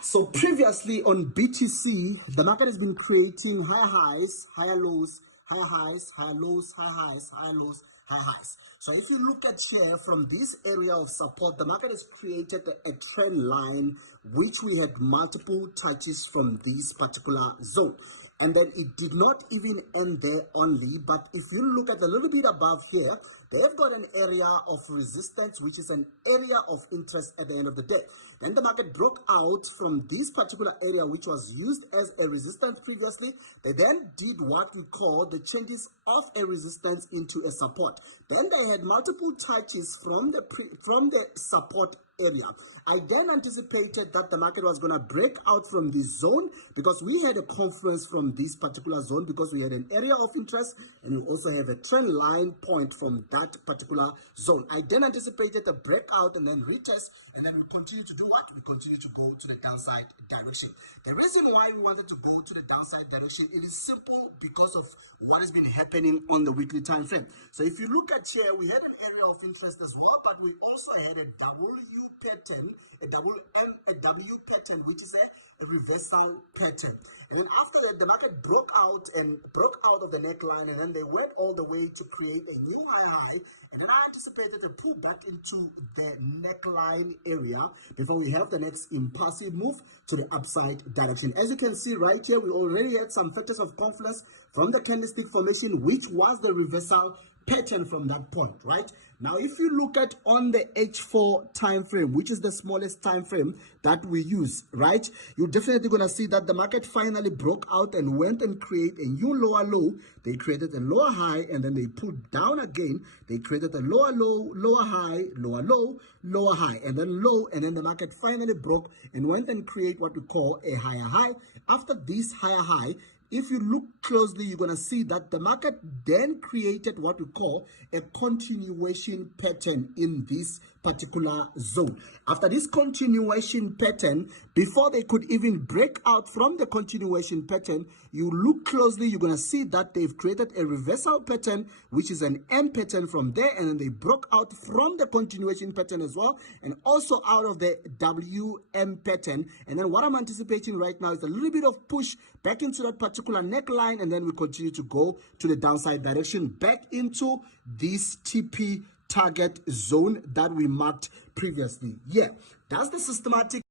So previously on BTC, the market has been creating higher highs, higher lows, higher highs, higher lows, higher highs, higher lows, higher highs. So if you look at here from this area of support, the market has created a trend line which we had multiple touches from this particular zone. And then it did not even end there only, but if you look at a little bit above here, they've got an area of resistance, which is an area of interest at the end of the day. Then the market broke out from this particular area, which was used as a resistance previously. They then did what we call the changes of a resistance into a support. Then they had multiple touches from the support area. I then anticipated that the market was going to break out from this zone because we had a conference from this particular zone, because we had an area of interest and we also have a trend line point from that particular zone. I then anticipated a breakout and then retest, and then we continue to do what? We continue to go to the downside direction. The reason why we wanted to go to the downside direction, it is simple because of what has been happening on the weekly time frame. So if you look at here, we had an area of interest as well, but we also had a W pattern, a W pattern, which is a reversal pattern. And then after that, the market broke out of the neckline, and then they went all the way to create a new high. And then I anticipated a pullback into the neckline area before we have the next impulsive move to the upside direction. As you can see right here, we already had some factors of confluence from the candlestick formation, which was the reversal pattern from that point. Right now, if you look at on the H4 time frame, which is the smallest time frame that we use, right, you're definitely going to see that the market finally broke out and went and created a new lower low. They created a lower high, and then they pulled down again. They created a lower low, lower high, lower low, lower high, and then low, and then the market finally broke and went and create what we call a higher high. After this higher high, if you look closely, you're going to see that the market then created what we call a continuation pattern in this particular zone. After this continuation pattern, before they could even break out from the continuation pattern, you look closely, you're going to see that they've created a reversal pattern, which is an M pattern from there, and then they broke out from the continuation pattern as well, and also out of the WM pattern. And then what I'm anticipating right now is a little bit of push back into that particular neckline, and then we continue to go to the downside direction back into this TP target zone that we marked previously. Yeah, that's the systematic